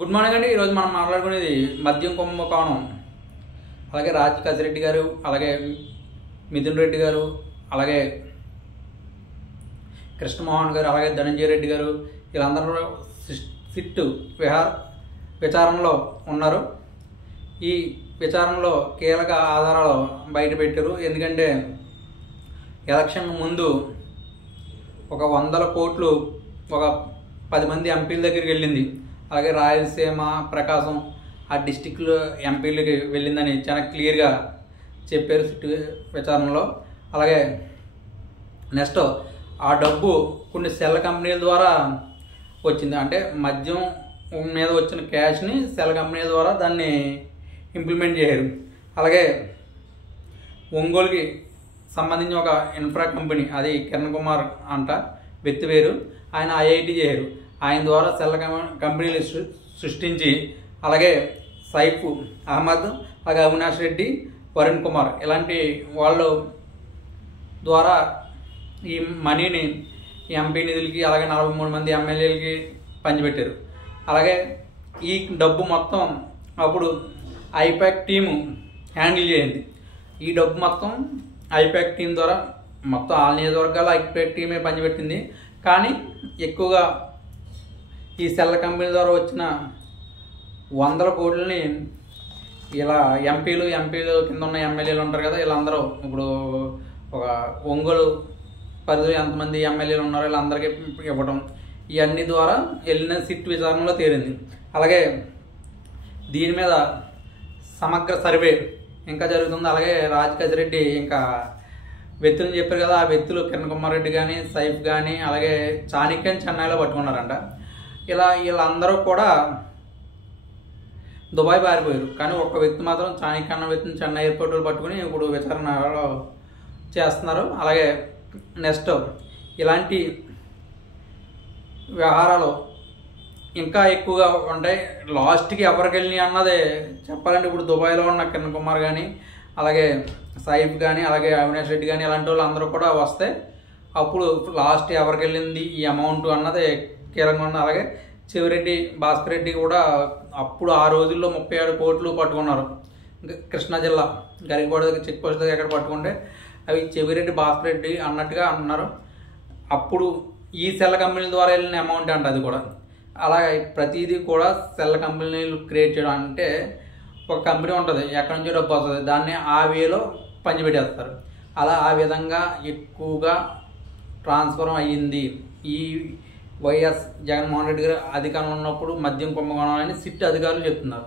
Good morning అండి. ఈరోజు మనం మాట్లాడుకునేది మద్యం కుంభకోణం. అలాగే రాజ్ కసిరెడ్డి గారు, అలాగే మిథున్ రెడ్డి గారు, అలాగే కృష్ణమోహన్ గారు, అలాగే ధనంజయ రెడ్డి గారు, వీళ్ళందరూ సిట్టు విచారణలో ఉన్నారు. ఈ విచారణలో కీలక ఆధారాలు బయటపెట్టారు. ఎందుకంటే ఎలక్షన్ ముందు ఒక 100 కోట్లు ఒక 10 మంది ఎంపీల దగ్గరికి వెళ్ళింది. అలాగే రాయలసీమ, ప్రకాశం ఆ డిస్టిక్లో ఎంపీలకి వెళ్ళిందని చాలా క్లియర్గా చెప్పారు సిట్టు విచారణలో. అలాగే నెక్స్ట్ ఆ డబ్బు కొన్ని సెల్ కంపెనీల ద్వారా వచ్చింది. అంటే మద్యం మీద వచ్చిన క్యాష్ని సెల్ కంపెనీల ద్వారా దాన్ని ఇంప్లిమెంట్ చేశారు. అలాగే ఒంగోలుకి సంబంధించిన ఒక ఇన్ఫ్రా కంపెనీ, అది కిరణ్ కుమార్ అంట వ్యక్తి వేరు, ఆయన ఐఐటి చేశారు. ఆయన ద్వారా సెల్ కంపెనీలు సృష్టించి అలాగే సైఫ్ అహ్మద్, అలాగే అవినాష్ రెడ్డి, వరుణ్ కుమార్ ఇలాంటి వాళ్ళు ద్వారా ఈ మనీని ఎంపీ నిధులకి అలాగే 43 మంది ఎమ్మెల్యేలకి పంచిపెట్టారు. అలాగే ఈ డబ్బు మొత్తం అప్పుడు ఐపాక్ టీము హ్యాండిల్ చేయండి. ఈ డబ్బు మొత్తం ఐపాక్ టీం ద్వారా మొత్తం ఆ నియోజకవర్గాల ఐపాక్ టీమే పంచిపెట్టింది. కానీ ఎక్కువగా ఈ సెల్ కంపెనీ ద్వారా వచ్చిన 100 కోట్లని ఇలా ఎంపీలు కింద ఉన్న ఎమ్మెల్యేలు ఉంటారు కదా, వీళ్ళందరూ ఇప్పుడు ఒక ఒంగోలు పరిధిలో ఎంతమంది ఎమ్మెల్యేలు ఉన్నారో వీళ్ళందరికీ ఇవ్వడం, ఇవన్నీ ద్వారా వెళ్ళిన సిట్ విచారణలో తేలింది. అలాగే దీని మీద సమగ్ర సర్వే ఇంకా జరుగుతుంది. అలాగే రాజ్ కసిరెడ్డి ఇంకా వ్యక్తులను చెప్పారు కదా, ఆ వ్యక్తులు కిరణ్ కుమార్ రెడ్డి కానీ, సైఫ్ కానీ, అలాగే చాణక్యని చెన్నైలో పట్టుకున్నారంట. ఇలా వీళ్ళందరూ కూడా దుబాయ్ పారిపోయారు. కానీ ఒక్క వ్యక్తి మాత్రం చాణక్య అన్న వ్యక్తిని చెన్నై ఎయిర్పోర్ట్లో పట్టుకుని ఇప్పుడు విచారణలో చేస్తున్నారు. అలాగే నెక్స్ట్ ఇలాంటి వ్యవహారాలు ఇంకా ఎక్కువగా ఉంటాయి. లాస్ట్కి ఎవరికి వెళ్ళినాయి అన్నది చెప్పాలంటే ఇప్పుడు దుబాయ్లో ఉన్న కిరణ్ కుమార్ కానీ, అలాగే సైఫ్ కానీ, అలాగే అవినాష్ రెడ్డి కానీ ఇలాంటి వాళ్ళు అందరూ కూడా వస్తే అప్పుడు లాస్ట్ ఎవరికి వెళ్ళింది ఈ అమౌంట్ అన్నది కీలకంగా ఉంది. అలాగే చెవిరెడ్డి భాస్కర్ రెడ్డి కూడా అప్పుడు ఆ రోజుల్లో 37 కోట్లు పట్టుకున్నారు. కృష్ణా జిల్లా గరికపాడు దగ్గర చెక్ పోస్ట్ దగ్గర ఎక్కడ పట్టుకుంటే అవి చెవిరెడ్డి భాస్కర్ రెడ్డి అన్నట్టుగా అంటున్నారు. అప్పుడు ఈ సెల్ కంపెనీల ద్వారా వెళ్ళిన అమౌంట్ అంట అది కూడా. అలాగే ప్రతిదీ కూడా సెల్ కంపెనీలు క్రియేట్ చేయడం అంటే ఒక కంపెనీ ఉంటుంది, ఎక్కడి నుంచో డబ్బు వస్తుంది, దాన్ని ఆ వేలో పంచిపెట్టేస్తారు. అలా ఆ విధంగా ఎక్కువగా ట్రాన్స్ఫర్ అయ్యింది ఈ వైఎస్ జగన్మోహన్ రెడ్డి గారు అధికారంలో ఉన్నప్పుడు మద్యం కుంభకోణం అని సిట్ అధికారులు చెప్తున్నారు.